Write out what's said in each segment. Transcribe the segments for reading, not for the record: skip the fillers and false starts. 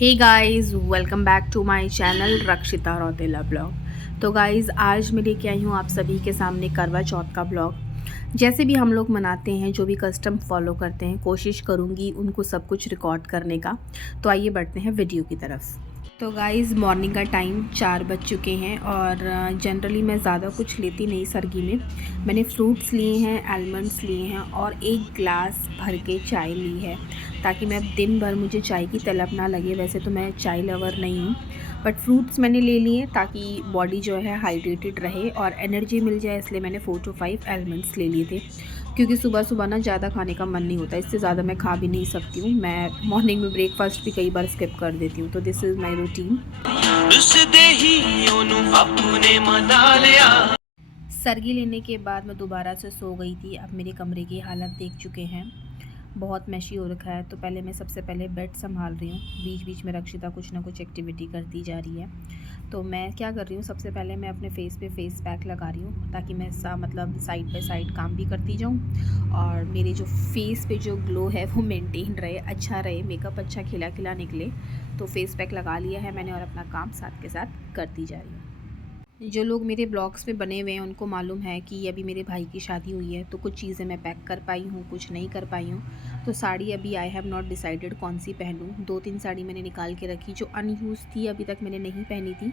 Hey guys, welcome back to my channel Rakshita Rautela blog. तो guys, आज मैं लेके आई हूँ आप सभी के सामने करवा चौथ का ब्लॉग। जैसे भी हम लोग मनाते हैं, जो भी कस्टम फॉलो करते हैं, कोशिश करूँगी उनको सब कुछ रिकॉर्ड करने का। तो आइए बढ़ते हैं वीडियो की तरफ। तो गाइज़, मॉर्निंग का टाइम 4 बज चुके हैं और जनरली मैं ज़्यादा कुछ लेती नहीं सरगी में। मैंने फ्रूट्स लिए हैं, आलमंड्स लिए हैं और एक ग्लास भर के चाय ली है, ताकि मैं अब दिन भर मुझे चाय की तलब ना लगे। वैसे तो मैं चाय लवर नहीं हूँ, बट फ्रूट्स मैंने ले लिए ताकि बॉडी जो है हाइड्रेटेड रहे और एनर्जी मिल जाए, इसलिए मैंने 4 to 5 आलमंड्स ले लिए थे। क्योंकि सुबह सुबह ना ज़्यादा खाने का मन नहीं होता, इससे ज़्यादा मैं खा भी नहीं सकती हूँ। मैं मॉर्निंग में ब्रेकफास्ट भी कई बार स्किप कर देती हूँ, तो दिस इज़ माई रूटीन। सरगी लेने के बाद मैं दोबारा से सो गई थी। अब मेरे कमरे की हालत देख चुके हैं, बहुत मैशी हो रखा है। तो पहले मैं सबसे पहले बेड संभाल रही हूँ। बीच बीच में रक्षिता कुछ ना कुछ एक्टिविटी करती जा रही है। तो मैं क्या कर रही हूँ, सबसे पहले मैं अपने फेस पे फेस पैक लगा रही हूँ, ताकि मैं मतलब साइड बाय साइड काम भी करती जाऊँ और मेरे जो फेस पे जो ग्लो है वो मेंटेन रहे, अच्छा रहे, मेकअप अच्छा खिला खिला निकले। तो फेस पैक लगा लिया है मैंने और अपना काम साथ के साथ करती जा रही हूँ। जो लोग मेरे ब्लॉग्स में बने हुए हैं उनको मालूम है कि अभी मेरे भाई की शादी हुई है, तो कुछ चीज़ें मैं पैक कर पाई हूँ, कुछ नहीं कर पाई हूँ। तो साड़ी अभी आई हैव नॉट डिसाइडेड कौन सी पहनूँ। 2-3 साड़ी मैंने निकाल के रखी जो अनयूज़ थी, अभी तक मैंने नहीं पहनी थी।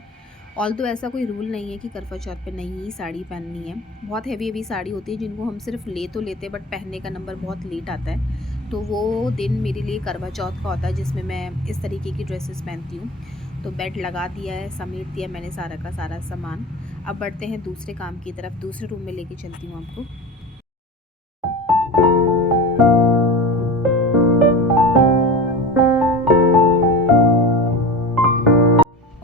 ऑल्दो ऐसा कोई रूल नहीं है कि करवा चौथ पे नई ही साड़ी पहननी है। बहुत हैवी हैवी साड़ी होती है जिनको हम सिर्फ ले तो लेते, बट पहनने का नंबर बहुत लेट आता है। तो वो दिन मेरे लिए करवा चौथ का होता है जिसमें मैं इस तरीके की ड्रेसेस पहनती हूँ। तो बेड लगा दिया है, समेट दिया मैंने सारा का सारा सामान। अब बढ़ते हैं दूसरे काम की तरफ। दूसरे रूम में लेके चलती हूँ आपको।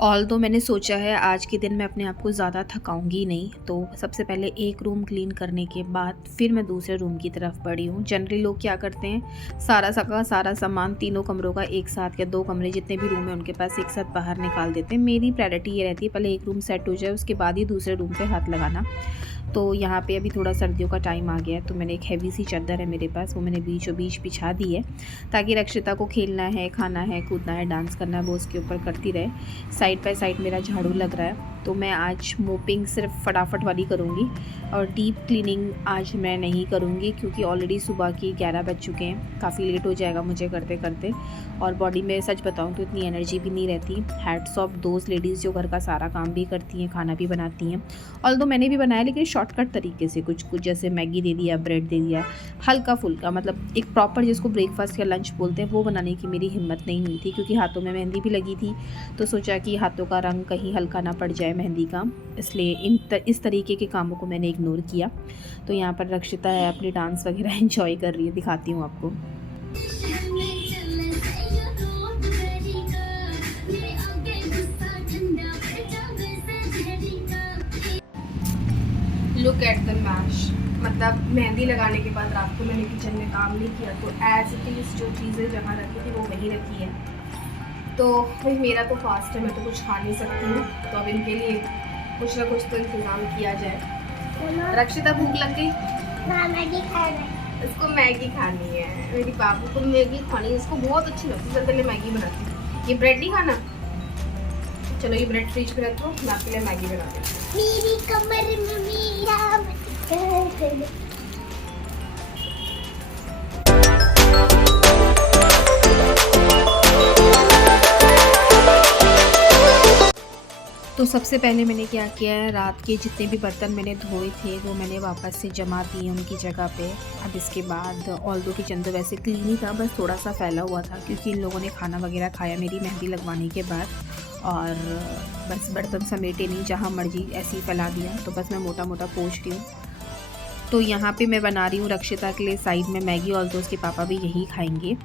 ऑल्दो मैंने सोचा है आज के दिन मैं अपने आप को ज़्यादा थकाऊंगी नहीं, तो सबसे पहले एक रूम क्लीन करने के बाद फिर मैं दूसरे रूम की तरफ बढ़ी हूँ। जनरली लोग क्या करते हैं, सारा सामान तीनों कमरों का एक साथ या 2 कमरे जितने भी रूम है उनके पास एक साथ बाहर निकाल देते हैं। मेरी प्रायोरिटी ये रहती है पहले एक रूम सेट हो जाए, उसके बाद ही दूसरे रूम पे हाथ लगाना। तो यहाँ पे अभी थोड़ा सर्दियों का टाइम आ गया है, तो मैंने एक हैवी सी चादर है मेरे पास, वो मैंने बीचों बीच बिछा दी है, ताकि रक्षिता को खेलना है, खाना है, कूदना है, डांस करना है, वो उसके ऊपर करती रहे। साइड बाय साइड मेरा झाड़ू लग रहा है। तो मैं आज मोपिंग सिर्फ फटाफट वाली करूँगी और डीप क्लीनिंग आज मैं नहीं करूँगी, क्योंकि ऑलरेडी सुबह के 11 बज चुके हैं, काफ़ी लेट हो जाएगा मुझे करते करते। और बॉडी में सच बताऊँ तो इतनी एनर्जी भी नहीं रहती। हैट्स ऑफ दोज लेडीज़ जो घर का सारा काम भी करती हैं, खाना भी बनाती हैं। ऑल्दो मैंने भी बनाया, लेकिन शॉर्टकट तरीके से, कुछ कुछ जैसे मैगी दे दिया, ब्रेड दे दिया, हल्का फुल्का, मतलब एक प्रॉपर जिसको ब्रेकफास्ट या लंच बोलते हैं वो बनाने की मेरी हिम्मत नहीं हुई थी, क्योंकि हाथों में मेहंदी भी लगी थी। तो सोचा कि हाथों का रंग कहीं हल्का ना पड़ जाए मेहंदी का, इसलिए इस तरीके के कामों को मैंने इग्नोर किया। तो यहाँ पर रक्षिता है, अपनी डांस वगैरह एंजॉय कर रही है, दिखाती हूँ आपको। Look at the mash. मतलब मेहंदी लगाने के बाद रात को मैंने किचन में काम नहीं किया, तो एज इट इज़ जो चीज़ें जहाँ रखी थी वो वहीं रखी है। तो भाई मेरा तो फास्ट है, मैं तो कुछ खा नहीं सकती हूँ, तो अब इनके लिए कुछ ना कुछ तो इंतज़ाम किया जाए। रक्षिता भूख लग गई, मैगी खाना है। इसको मैगी खानी है। मेरी बाबू को मैगी खानी है, इसको बहुत अच्छी लगती है, पहले मैगी बनाती हूँ। ये ब्रेड नहीं खाना, चलो ये ब्रेड फ्रिज पे रखो, मैं आपके लिए मैगी बनाती हूँ। मेरी कमर में मेरा तो सबसे पहले मैंने क्या किया है, रात के जितने भी बर्तन मैंने धोए थे वो मैंने वापस से जमा दिए उनकी जगह पे। अब इसके बाद ऑल्दो किचन तो वैसे क्लीन ही था, बस थोड़ा सा फैला हुआ था, क्योंकि इन लोगों ने खाना वगैरह खाया मेरी मेहंदी लगवाने के बाद, और बस बर्तन समेटे नहीं, जहाँ मर्जी ऐसे ही फैला दिया। तो बस मैं मोटा मोटा पोंछ रही हूँ। तो यहाँ पे मैं बना रही हूँ रक्षिता के लिए साइड में मैगी, और तो उसके पापा भी यही खाएंगे।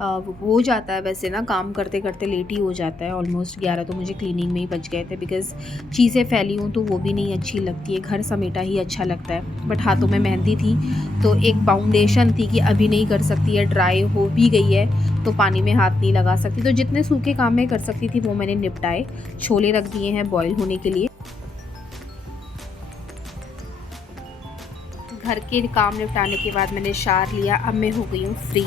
हो जाता है वैसे ना, काम करते करते लेट ही हो जाता है, ऑलमोस्ट 11 तो मुझे क्लीनिंग में ही बच गए थे, बिकॉज़ चीज़ें फैली हूँ तो वो भी नहीं अच्छी लगती है, घर समेटा ही अच्छा लगता है। बट हाथों में मेहंदी थी, तो एक बाउंडेशन थी कि अभी नहीं कर सकती है, ड्राई हो भी गई है तो पानी में हाथ नहीं लगा सकती। तो जितने सूखे काम मैं कर सकती थी वो मैंने निपटाए। छोले रख दिए हैं बॉयल होने के लिए। घर के काम निपटाने के बाद मैंने शार लिया, अब मैं हो गई हूँ फ्री।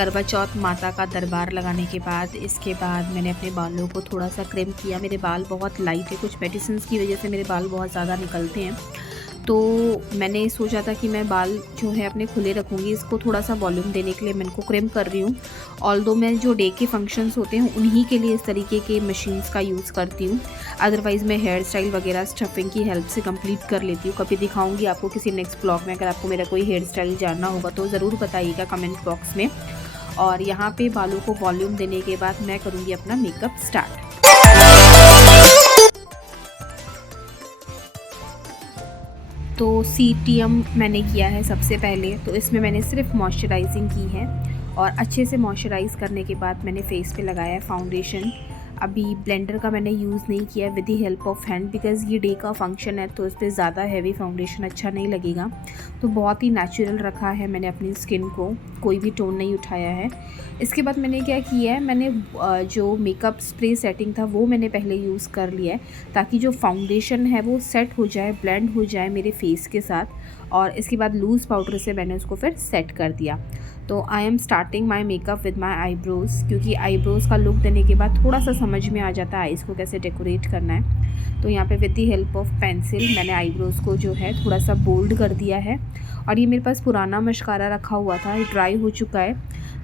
करवा चौथ माता का दरबार लगाने के बाद इसके बाद मैंने अपने बालों को थोड़ा सा क्रिम किया। मेरे बाल बहुत लाइट है, कुछ मेडिसिन की वजह से मेरे बाल बहुत ज़्यादा निकलते हैं, तो मैंने सोचा था कि मैं बाल जो है अपने खुले रखूँगी। इसको थोड़ा सा वॉल्यूम देने के लिए मैं इनको क्रिम कर रही हूँ। ऑल्दो मैं जो डे के फंक्शंस होते हैं उन्हीं के लिए इस तरीके के मशीन्स का यूज़ करती हूँ, अदरवाइज़ मैं हेयर स्टाइल वगैरह स्टफिंग की हेल्प से कंप्लीट कर लेती हूँ। कभी दिखाऊंगी आपको किसी नेक्स्ट ब्लॉग में। अगर आपको मेरा कोई हेयर स्टाइल जानना होगा तो ज़रूर बताइएगा कमेंट बॉक्स में। और यहाँ पे बालों को वॉल्यूम देने के बाद मैं करूँगी अपना मेकअप स्टार्ट। तो सीटीएम मैंने किया है सबसे पहले, तो इसमें मैंने सिर्फ मॉइस्चराइजिंग की है और अच्छे से मॉइस्चराइज़ करने के बाद मैंने फेस पे लगाया है फाउंडेशन। अभी ब्लेंडर का मैंने यूज़ नहीं किया with the help of hand, because ये डे का फंक्शन है तो इस पर ज़्यादा हैवी फाउंडेशन अच्छा नहीं लगेगा। तो बहुत ही नेचुरल रखा है मैंने अपनी स्किन को, कोई भी टोन नहीं उठाया है। इसके बाद मैंने क्या किया है, मैंने जो मेकअप स्प्रे सेटिंग था वो मैंने पहले यूज़ कर लिया है, ताकि जो फाउंडेशन है वो सेट हो जाए, ब्लेंड हो जाए मेरे फेस के साथ। और इसके बाद लूज़ पाउडर से मैंने उसको फिर सेट कर दिया। तो I am starting my makeup with my eyebrows, क्योंकि आईब्रोज़ का लुक देने के बाद थोड़ा सा समझ में आ जाता है आईज़ को कैसे डेकोरेट करना है। तो यहाँ पे with the help of pencil मैंने आईब्रोज़ को जो है थोड़ा सा बोल्ड कर दिया है। और ये मेरे पास पुराना मस्कारा रखा हुआ था, ये ड्राई हो चुका है,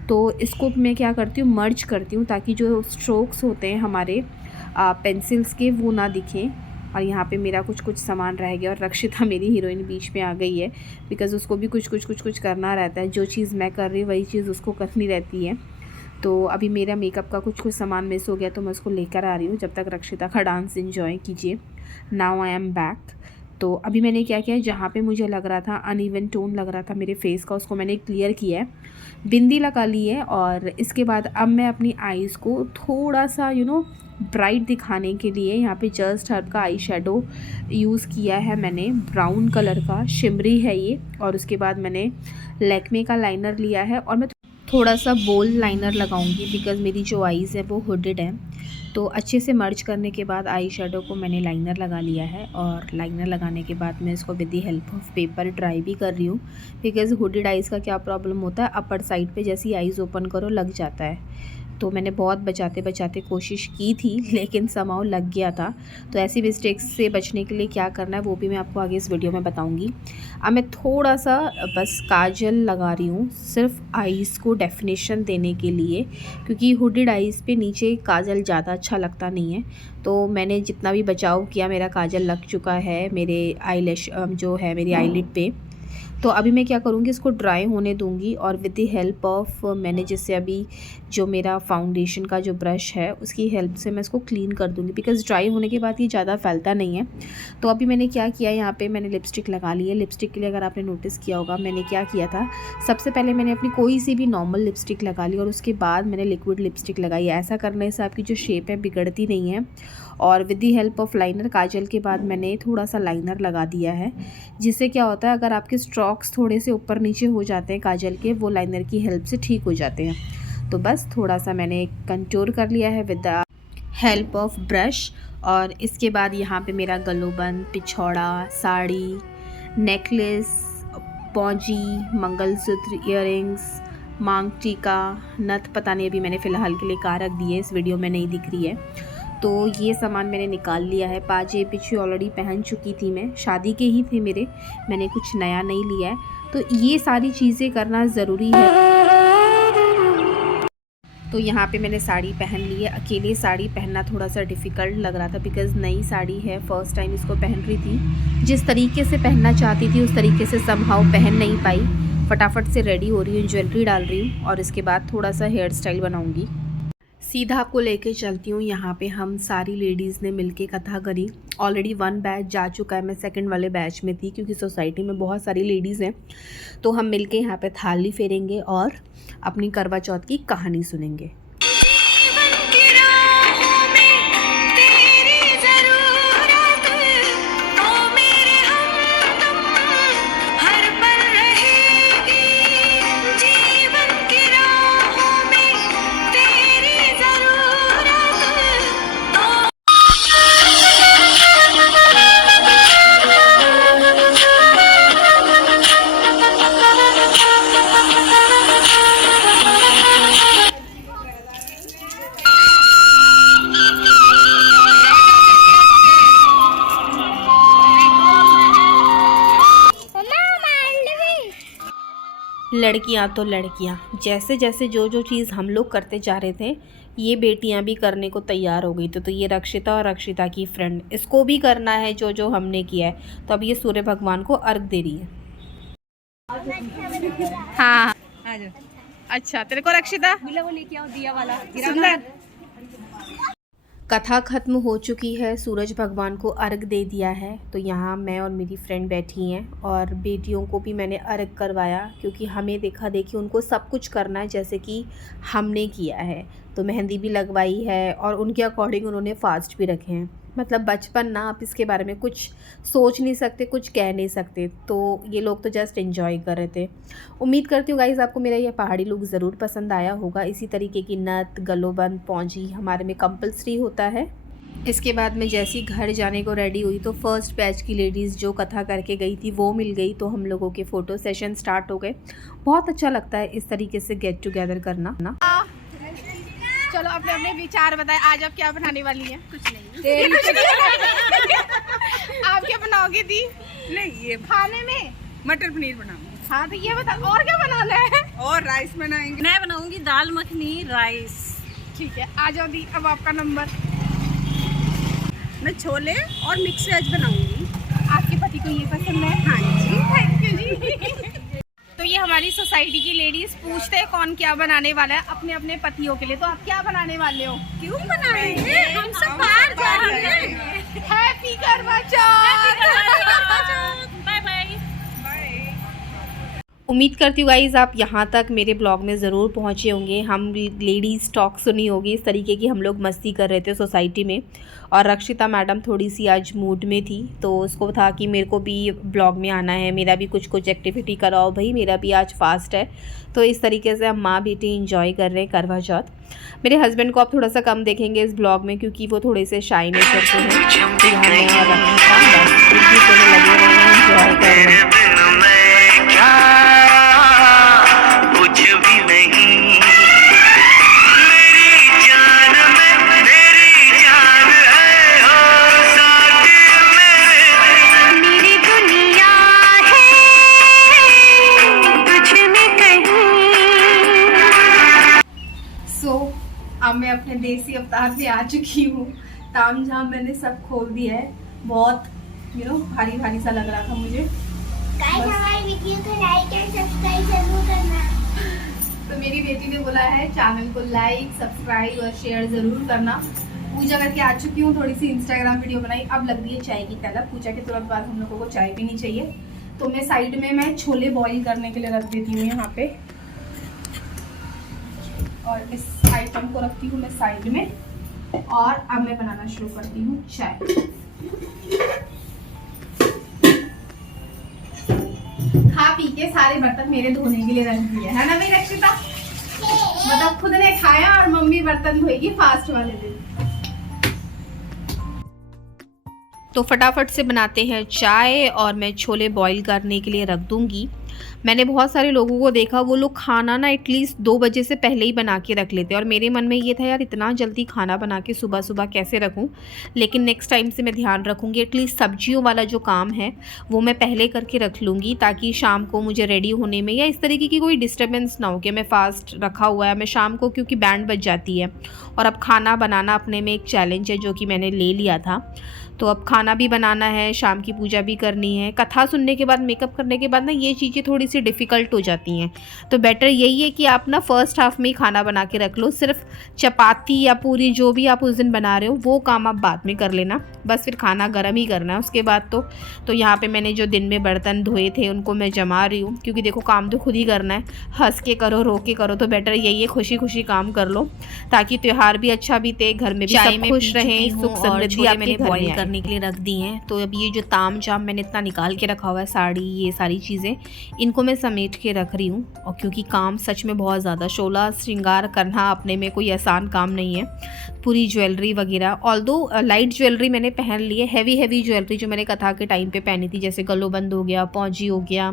तो इसको मैं क्या करती हूँ, मर्ज करती हूँ ताकि जो स्ट्रोक्स होते हैं हमारे पेंसिल्स के वो ना दिखें। और यहाँ पे मेरा कुछ सामान रह गया और रक्षिता मेरी हीरोइन बीच में आ गई है, बिकॉज़ उसको भी कुछ करना रहता है। जो चीज़ मैं कर रही हूँ वही चीज़ उसको करनी रहती है। तो अभी मेरा मेकअप का कुछ सामान मिस हो गया तो मैं उसको लेकर आ रही हूँ। जब तक रक्षिता का डांस एंजॉय कीजिए। Now I am back. तो अभी मैंने क्या किया है, जहाँ पे मुझे लग रहा था अनइवन टोन लग रहा था मेरे फेस का, उसको मैंने क्लियर किया है, बिंदी लगा ली है। और इसके बाद अब मैं अपनी आईज़ को थोड़ा सा ब्राइट दिखाने के लिए यहाँ पे जस्ट हर्ब का आई शेडो यूज़ किया है मैंने, ब्राउन कलर का शिमरी है ये। और उसके बाद मैंने लैक्मे का लाइनर लिया है और मैं थोड़ा सा बोल्ड लाइनर लगाऊंगी, बिकॉज़ मेरी जो आईज़ है वो हुडेड है। तो अच्छे से मर्ज करने के बाद आई शेडो को मैंने लाइनर लगा लिया है। और लाइनर लगाने के बाद मैं इसको with the help of paper dry भी कर रही हूँ, बिकॉज़ हुडेड आईज़ का क्या प्रॉब्लम होता है, अपर साइड पे जैसी आईज़ ओपन करो लग जाता है। तो मैंने बहुत बचाते बचाते कोशिश की थी, लेकिन समहाउ लग गया था। तो ऐसी मिस्टेक्स से बचने के लिए क्या करना है वो भी मैं आपको आगे इस वीडियो में बताऊंगी। अब मैं थोड़ा सा बस काजल लगा रही हूँ, सिर्फ आईज़ को डेफिनेशन देने के लिए, क्योंकि हुडेड आईज़ पे नीचे काजल ज़्यादा अच्छा लगता नहीं है। तो मैंने जितना भी बचाव किया, मेरा काजल लग चुका है मेरे आईलैश जो है मेरी आईलिड पे। तो अभी मैं क्या करूँगी, इसको ड्राई होने दूँगी और विद द हेल्प ऑफ मैंने जैसे अभी जो मेरा फाउंडेशन का जो ब्रश है उसकी हेल्प से मैं इसको क्लीन कर दूँगी, बिकॉज़ ड्राई होने के बाद ये ज़्यादा फैलता नहीं है। तो अभी मैंने क्या किया, यहाँ पे मैंने लिपस्टिक लगा ली है। लिपस्टिक के लिए अगर आपने नोटिस किया होगा मैंने क्या किया था, सबसे पहले मैंने अपनी कोई सी भी नॉर्मल लिपस्टिक लगा ली और उसके बाद मैंने लिक्विड लिपस्टिक लगाई। ऐसा करने से आपकी जो शेप है बिगड़ती नहीं है। और with the help of liner, काजल के बाद मैंने थोड़ा सा लाइनर लगा दिया है, जिससे क्या होता है, अगर आपके स्ट्रोक्स थोड़े से ऊपर नीचे हो जाते हैं काजल के, वो लाइनर की हेल्प से ठीक हो जाते हैं। तो बस थोड़ा सा मैंने कंटूर कर लिया है with the help of brush. और इसके बाद यहाँ पे मेरा गलोबंद, पिछौड़ा, साड़ी, नेकलेस, पौजी, मंगलसूत्र, इयररिंग्स, मांग टीका, नथ, पता नहीं अभी मैंने फ़िलहाल के लिए कहाँ रख दी है, इस वीडियो में नहीं दिख रही है। तो ये सामान मैंने निकाल लिया है। पाजे पीछे ऑलरेडी पहन चुकी थी मैं, शादी के ही थे मेरे, मैंने कुछ नया नहीं लिया है। तो ये सारी चीज़ें करना ज़रूरी है। तो यहाँ पे मैंने साड़ी पहन ली है। अकेले साड़ी पहनना थोड़ा सा डिफ़िकल्ट लग रहा था, बिकॉज़ नई साड़ी है, फ़र्स्ट टाइम इसको पहन रही थी। जिस तरीके से पहनना चाहती थी उस तरीके से समहाउ पहन नहीं पाई। फटाफट से रेडी हो रही हूँ, ज्वेलरी डाल रही हूँ और इसके बाद थोड़ा सा हेयर स्टाइल बनाऊँगी। सीधा आपको लेके चलती हूँ। यहाँ पे हम सारी लेडीज़ ने मिलके कथा करी। ऑलरेडी 1 बैच जा चुका है, मैं सेकंड वाले बैच में थी, क्योंकि सोसाइटी में बहुत सारी लेडीज़ हैं। तो हम मिलके यहाँ पे थाली फेरेंगे और अपनी करवा चौथ की कहानी सुनेंगे। लड़कियां तो लड़कियां, जैसे जैसे जो जो चीज़ हम लोग करते जा रहे थे ये बेटियां भी करने को तैयार हो गई। तो ये रक्षिता और रक्षिता की फ्रेंड, इसको भी करना है जो जो हमने किया है। तो अब ये सूर्य भगवान को अर्घ दे रही है। हाँ आ जाओ। अच्छा, तेरे को रक्षिता मिला वो लेके आओ दिया वाला सुंदर। कथा खत्म हो चुकी है, सूरज भगवान को अर्घ दे दिया है। तो यहाँ मैं और मेरी फ्रेंड बैठी हैं और बेटियों को भी मैंने अर्घ करवाया, क्योंकि हमें देखा देखी उनको सब कुछ करना है जैसे कि हमने किया है। तो मेहंदी भी लगवाई है और उनके अकॉर्डिंग उन्होंने फास्ट भी रखे हैं। मतलब बचपन ना, आप इसके बारे में कुछ सोच नहीं सकते, कुछ कह नहीं सकते। तो ये लोग तो जस्ट एंजॉय कर रहे थे। उम्मीद करती हूँ गाइज़ आपको मेरा ये पहाड़ी लुक ज़रूर पसंद आया होगा। इसी तरीके की नथ, गलोबंद, पौंजी हमारे में कंपलसरी होता है। इसके बाद मैं जैसी घर जाने को रेडी हुई तो फर्स्ट बैच की लेडीज़ जो कथा करके गई थी वो मिल गई। तो हम लोगों के फ़ोटो सेशन स्टार्ट हो गए। बहुत अच्छा लगता है इस तरीके से गेट टुगेदर करना ना। चलो अपने अपने विचार बताएं, आज आप क्या बनाने वाली हैं? कुछ नहीं आप क्या बनाओगे दी? नहीं, ये खाने में मटर पनीर बनाऊंगी। हाँ तो ये बता, और क्या बनाना है? और राइस बनाएंगे। मैं बनाऊंगी दाल मखनी राइस। ठीक है, आ जाओ दी, अब आपका नंबर। मैं छोले और मिक्स वेज बनाऊंगी। आपके पति को ये पसंद है? हाँ जी, थैंक यू जी। तो ये हमारी सोसाइटी की लेडीज पूछते हैं कौन क्या बनाने वाला है अपने अपने पतियों के लिए। तो आप क्या बनाने वाले हो? क्यों बनाएंगे, हम सब बाहर जा रहे हैं। हैप्पी करवा चौथ। Bye bye. उम्मीद करती हूँ गाइज़ आप यहाँ तक मेरे ब्लॉग में ज़रूर पहुँचे होंगे। हम लेडीज़ टॉक सुनी होगी, इस तरीके की हम लोग मस्ती कर रहे थे सोसाइटी में। और रक्षिता मैडम थोड़ी सी आज मूड में थी, तो उसको था कि मेरे को भी ब्लॉग में आना है, मेरा भी कुछ कुछ एक्टिविटी कराओ भाई, मेरा भी आज फास्ट है। तो इस तरीके से हम माँ बेटी इंजॉय कर रहे हैं करवा चौथ। मेरे हस्बैंड को आप थोड़ा सा कम देखेंगे इस ब्लॉग में, क्योंकि वो थोड़े से शाई नेचर के हैं। तो यहाँ मैं और रक्षिता बस एक दूसरे में लगे हुए हैं, इंजॉय कर रहे हैं। कुछ भी नहीं, मेरी जान में मेरी जान है हो साथ में, मेरी दुनिया है तुझ में कहीं। सो अब मैं अपने देसी अवतार पे आ चुकी हूँ। ताम झाम मैंने सब खोल दिया है। बहुत भारी भारी सा लग रहा था मुझे। गाइस हमारी वीडियो को लाइक एंड सब्सक्राइब जरूर करना। तो मेरी बेटी ने बोला है चैनल को लाइक, सब्सक्राइब और शेयर ज़रूर करना। पूजा करके आ चुकी हूँ, थोड़ी सी इंस्टाग्राम वीडियो बनाई। अब लग रही है चाय की तलब। पूजा के तुरंत बाद हम लोगों को चाय पीनी चाहिए। तो मैं साइड में छोले बॉईल करने के लिए रख देती हूँ यहाँ पे, और इस आइटम को रखती हूँ मैं साइड में। और अब मैं बनाना शुरू करती हूँ चाय। खा पी के सारे बर्तन मेरे धोने के लिए रख दिए है ना भाई रक्षिता? मतलब खुद ने खाया और मम्मी बर्तन धोएगी फास्ट वाले दिन। तो फटाफट से बनाते हैं चाय और मैं छोले बॉईल करने के लिए रख दूंगी। मैंने बहुत सारे लोगों को देखा, वो लोग खाना ना एटलीस्ट 2 बजे से पहले ही बना के रख लेते हैं। और मेरे मन में ये था यार इतना जल्दी खाना बना के सुबह सुबह कैसे रखूं। लेकिन नेक्स्ट टाइम से मैं ध्यान रखूंगी, एटलीस्ट सब्जियों वाला जो काम है वो मैं पहले करके रख लूँगी, ताकि शाम को मुझे रेडी होने में या इस तरीके की कोई डिस्टर्बेंस ना हो कि मैं फास्ट रखा हुआ है, मैं शाम को, क्योंकि बैंड बज जाती है। और अब खाना बनाना अपने में एक चैलेंज है जो कि मैंने ले लिया था। तो अब खाना भी बनाना है, शाम की पूजा भी करनी है। कथा सुनने के बाद, मेकअप करने के बाद ना ये चीज़ें थोड़ी सी डिफ़िकल्ट हो जाती हैं। तो बेटर यही है कि आप ना फर्स्ट हाफ में ही खाना बना के रख लो। सिर्फ चपाती या पूरी जो भी आप उस दिन बना रहे हो वो काम आप बाद में कर लेना, बस फिर खाना गर्म ही करना है उसके बाद। तो यहाँ पे मैंने जो दिन में बर्तन धोए थे उनको मैं जमा रही हूँ, क्योंकि देखो काम तो खुद ही करना है। हंस के करो, रो के करो, तो बेटर यही है खुशी खुशी काम कर लो, ताकि त्यौहार भी अच्छा बीते, घर में भी सब खुश रहें, सुख समृद्धि आपके घर में आए। करने के लिए रख दी हैं। तो अब ये जो ताम झाम मैंने इतना निकाल के रखा हुआ है, साड़ी, ये सारी चीज़ें, इनको मैं समेट के रख रही हूँ। और क्योंकि काम सच में बहुत ज़्यादा, 16 श्रृंगार करना अपने में कोई आसान काम नहीं है। पूरी ज्वेलरी वगैरह, ऑल्दो लाइट ज्वेलरी मैंने पहन ली है, हैवी ज्वेलरी जो मैंने कथा के टाइम पे पहनी थी, जैसे गलोबंद हो गया, पौंजी हो गया,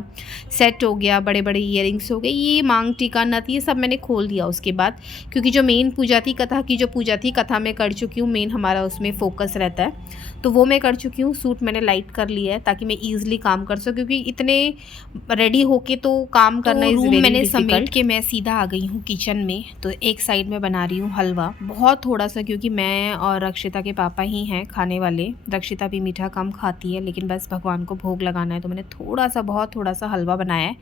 सेट हो गया, बड़े बड़े ईयरिंग्स हो गए, ये मांग टीका नथ, ये सब मैंने खोल दिया उसके बाद, क्योंकि जो मेन पूजा थी, कथा की जो पूजा थी, कथा में कर चुकी हूँ, मेन हमारा उसमें फोकस रहता है, तो वो मैं कर चुकी हूँ। सूट मैंने लाइट कर लिया है ताकि मैं ईजिली काम कर सकूँ, क्योंकि इतने रेडी होके तो काम करना इज़ वेरी मैंने समेट के मैं सीधा आ गई हूँ किचन में। तो एक साइड में बना रही हूँ हलवा, बहुत थोड़ा सा, क्योंकि मैं और रक्षिता के पापा ही हैं खाने वाले। रक्षिता भी मीठा कम खाती है, लेकिन बस भगवान को भोग लगाना है, तो मैंने थोड़ा सा, बहुत थोड़ा सा हलवा बनाया है।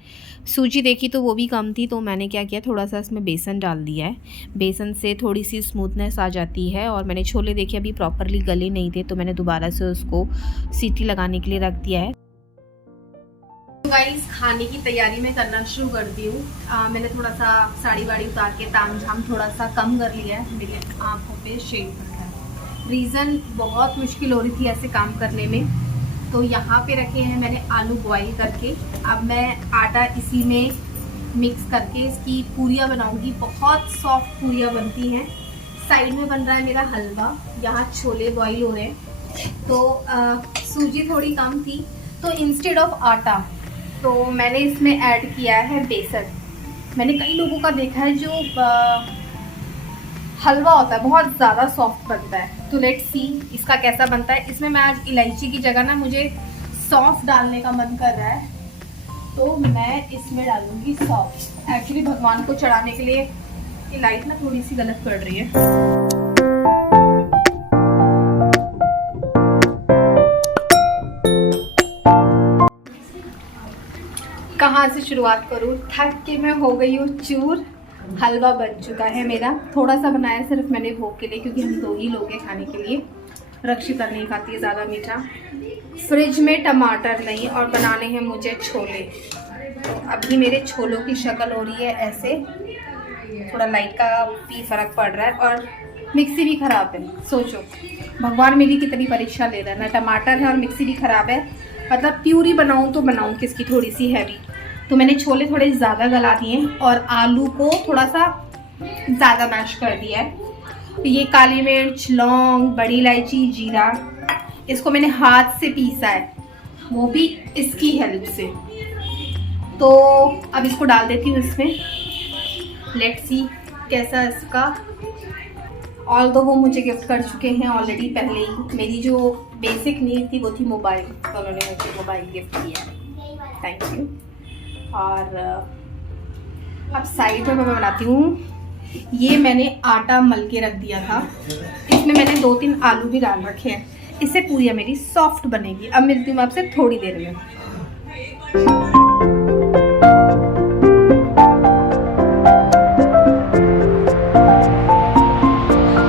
सूजी देखी तो वो भी कम थी, तो मैंने क्या किया, थोड़ा सा इसमें बेसन डाल दिया है। बेसन से थोड़ी सी स्मूथनेस आ जाती है। और मैंने छोले देखे अभी प्रॉपरली गले नहीं थे, तो मैंने दोबारा से उसको सीटी लगाने के लिए रख दिया है। तो गाइस, खाने की तैयारी मैं करना शुरू करती हूँ। मैंने थोड़ा सा साड़ी वाड़ी उतार के ताम झाम थोड़ा सा कम कर लिया है, मेरी आँखों पे शेड रखा है। रीज़न, बहुत मुश्किल हो रही थी ऐसे काम करने में। तो यहाँ पे रखे हैं मैंने आलू बॉईल करके। अब मैं आटा इसी में मिक्स करके इसकी पूरियाँ बनाऊँगी। बहुत सॉफ्ट पूरियाँ बनती हैं। साइड में बन रहा है मेरा हलवा, यहाँ छोले बॉईल हो रहे हैं। तो सूजी थोड़ी कम थी, तो इंस्टेड ऑफ आटा तो मैंने इसमें ऐड किया है बेसन। मैंने कई लोगों का देखा है जो हलवा होता है बहुत ज़्यादा सॉफ्ट बनता है, तो लेट्स सी इसका कैसा बनता है। इसमें मैं आज इलायची की जगह ना, मुझे सौंफ डालने का मन कर रहा है, तो मैं इसमें डालूंगी सौंफ। एक्चुअली भगवान को चढ़ाने के लिए ये लाइट ना थोड़ी सी गलत पड़ रही है। कहाँ से शुरुआत करूँ, थक के मैं हो गई हूँ चूर। हलवा बन चुका है मेरा, थोड़ा सा बनाया सिर्फ मैंने भोग के लिए, क्योंकि हम 2 ही लोग हैं खाने के लिए। रक्षिता नहीं खाती है ज़्यादा मीठा। फ्रिज में टमाटर नहीं, और बनाने हैं मुझे छोले। तो अभी मेरे छोलों की शक्ल हो रही है ऐसे, थोड़ा लाइट का भी फ़र्क पड़ रहा है, और मिक्सी भी ख़राब है। सोचो भगवान मेरी कितनी परीक्षा ले रहा है, ना टमाटर है और मिक्सी भी ख़राब है। मतलब प्यूरी बनाऊँ तो बनाऊँ किसकी, थोड़ी सी हैवी। तो मैंने छोले थोड़े ज़्यादा गला दिए और आलू को थोड़ा सा ज़्यादा मैश कर दिया है। तो ये काली मिर्च, लौंग, बड़ी इलायची, जीरा, इसको मैंने हाथ से पीसा है, वो भी इसकी हेल्प से। तो अब इसको डाल देती हूँ इसमें। लेट्स सी कैसा इसका। ऑल्दो वो मुझे गिफ्ट कर चुके हैं ऑलरेडी पहले ही। मेरी जो बेसिक नीड थी वो थी मोबाइल, तो उन्होंने मुझे मोबाइल गिफ्ट किया है, थैंक यू। और अब साइड में मैं बनाती हूँ। ये मैंने आटा मल के रख दिया था, इसमें मैंने 2-3 आलू भी डाल रखे हैं। इससे पूरियाँ मेरी सॉफ्ट बनेगी। अब मिलती हूँ आपसे थोड़ी देर में।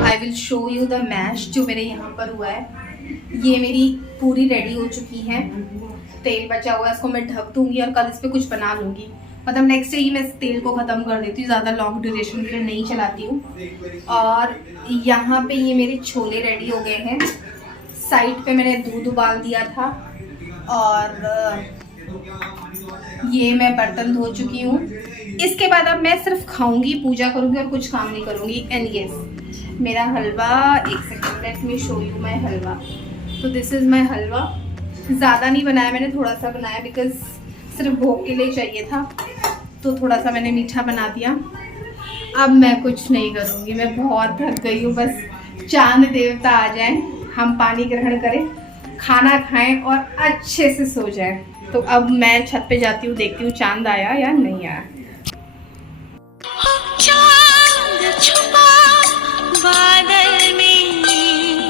I will show you the mash जो मेरे यहाँ पर हुआ है। ये मेरी पूरी रेडी हो चुकी है। तेल बचा हुआ है, इसको मैं ढक दूंगी और कल इस पर कुछ बना लूँगी। मतलब नेक्स्ट डे ही मैं इस तेल को ख़त्म कर देती हूँ, ज़्यादा लॉन्ग ड्यूरेशन के लिए नहीं चलाती हूँ। और यहाँ पे ये मेरे छोले रेडी हो गए हैं। साइड पे मैंने दूध उबाल दिया था, और ये मैं बर्तन धो चुकी हूँ। इसके बाद अब मैं सिर्फ खाऊंगी, पूजा करूँगी और कुछ काम नहीं करूँगी। एंड यस, मेरा हलवा, एक second, let me show you my halwa. तो दिस इज़ माई हलवा। ज़्यादा नहीं बनाया मैंने, थोड़ा सा बनाया, बिकॉज सिर्फ भोग के लिए चाहिए था, तो थोड़ा सा मैंने मीठा बना दिया। अब मैं कुछ नहीं करूँगी, मैं बहुत थक गई हूँ। बस चांद देवता आ जाएं, हम पानी ग्रहण करें, खाना खाएं और अच्छे से सो जाएं। तो अब मैं छत पे जाती हूँ, देखती हूँ चांद आया या नहीं आया। चांद छुपा बादल में,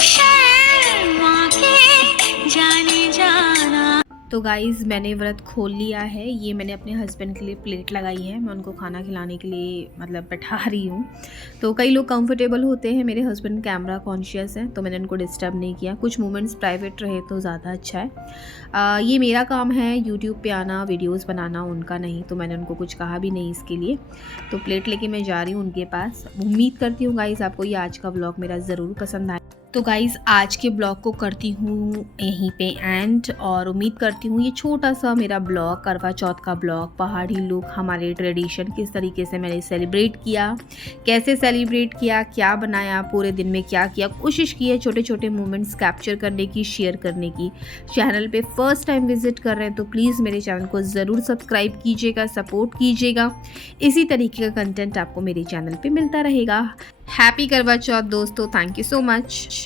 शर्मा के जाने जाना। तो गाइज़, मैंने व्रत खोल लिया है। ये मैंने अपने हस्बैंड के लिए प्लेट लगाई है, मैं उनको खाना खिलाने के लिए मतलब बैठा रही हूँ। तो कई लोग कंफर्टेबल होते हैं, मेरे हस्बैंड कैमरा कॉन्शियस हैं, तो मैंने उनको डिस्टर्ब नहीं किया। कुछ मोमेंट्स प्राइवेट रहे तो ज़्यादा अच्छा है। ये मेरा काम है यूट्यूब पे आना, वीडियोस बनाना, उनका नहीं, तो मैंने उनको कुछ कहा भी नहीं इसके लिए। तो प्लेट लेके मैं जा रही हूँ उनके पास। उम्मीद करती हूँ गाइज़ आपको ये आज का व्लॉग मेरा ज़रूर पसंद आए। तो गाइज़ आज के ब्लॉग को करती हूँ यहीं पे एंड, और उम्मीद करती हूँ ये छोटा सा मेरा ब्लॉग, करवा चौथ का ब्लॉग, पहाड़ी लुक, हमारे ट्रेडिशन, किस तरीके से मैंने सेलिब्रेट किया, कैसे सेलिब्रेट किया, क्या बनाया, पूरे दिन में क्या किया, कोशिश की है छोटे छोटे मोमेंट्स कैप्चर करने की, शेयर करने की। चैनल पे फर्स्ट टाइम विजिट कर रहे हैं तो प्लीज़ मेरे चैनल को ज़रूर सब्सक्राइब कीजिएगा, सपोर्ट कीजिएगा। इसी तरीके का कंटेंट आपको मेरे चैनल पे मिलता रहेगा। हैप्पी करवा चौथ दोस्तों, थैंक यू सो मच।